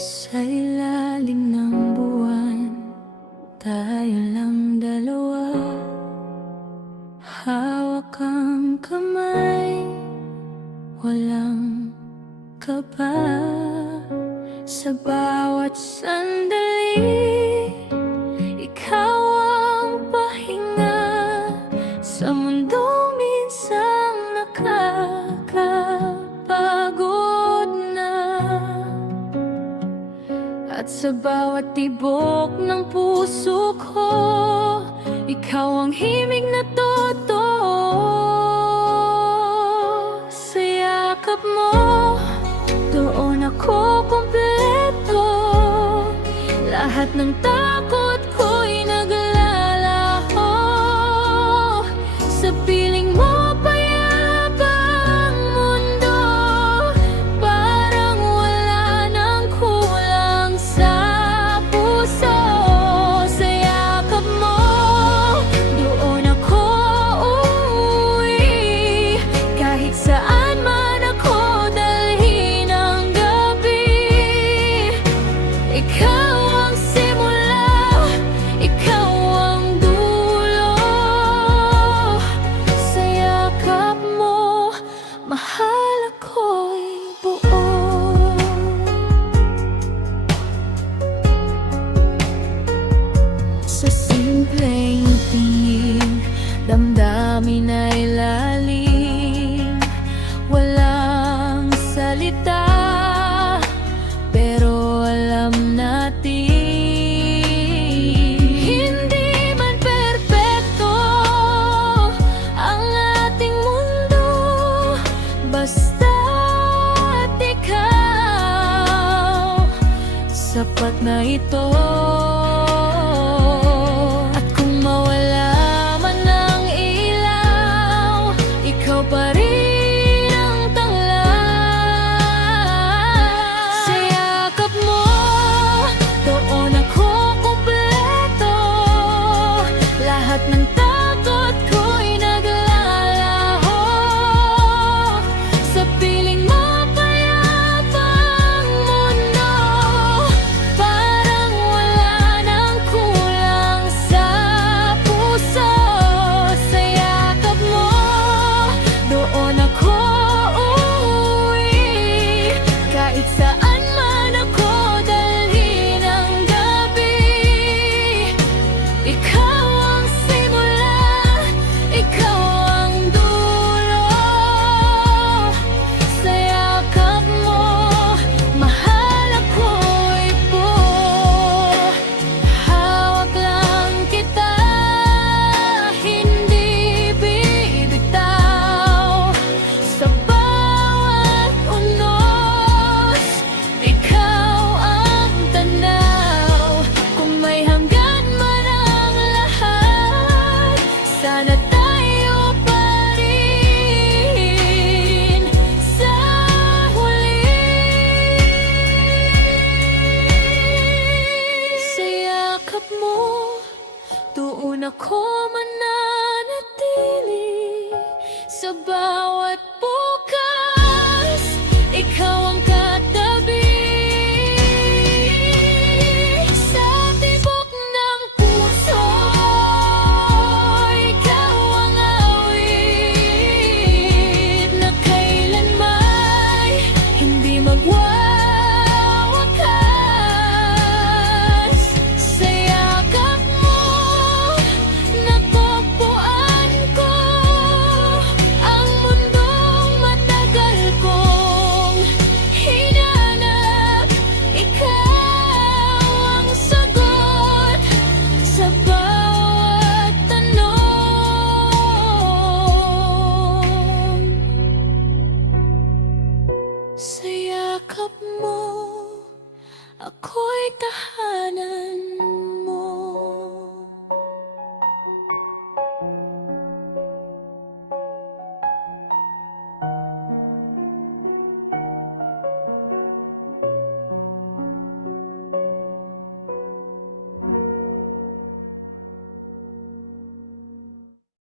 Sa ilalim ng buwan, tayo lang dalawa. Hawak ang kamay, walang kaba. Sa bawat sandali, ikaw ang pahinga sa mundong minsang nakakapagod na. At sa bawat tibok ng puso ko, ikaw ang himig na totoo. Sa yakap mo, doon ako kumpleto. Lahat ng takot ko'y naglalaho. Sa piling mo payapa ang mundo, parang wala nang kulang sa puso. Sa yakap mo, doon ako uuwi. Kahit saan man ako dalhin ng gabi, ikaw ang simula, ikaw ang dulo. Sa yakap mo, mahal ako'y buo. Sa simpleng tingin, damdamin ay lalim. Walang salita, pero alam natin. Hindi man perpekto ang ating mundo, basta't ikaw, sapat na ito. At kung mawala man ang ilaw, ikaw pa rin ang tanglaw. Sa yakap mo, doon ako kumpleto. Lahat ng takot ko'y naglalaho. Sa piling mo payapa ang mundo, parang wala nang kulang sa puso. Sa yakap mo, doon ako uuwi. Kahit saan man ako dalhin ng gabi, ikaw ang simula, ikaw ang dulo. Sa yakap mo, mahal ako'y buo. Hawak lang kita, hindi bibitaw. Sa bawat unos, ikaw ang tanaw. Kung may hanggan man ang lahat, sana tayo pa rin sa huli. Sa yakap mo, doon ako mananatili. Sa bawat bukas, ikaw ang katabi. Sa tibok ng puso, ikaw ang awit na kailanman hindi magwawakas. Sa yakap mo, natagpuan ko ang mundong matagal kong hinanap. Ikaw ang sagot sa bawat tanong. Sa yakap mo, ako'y tahan.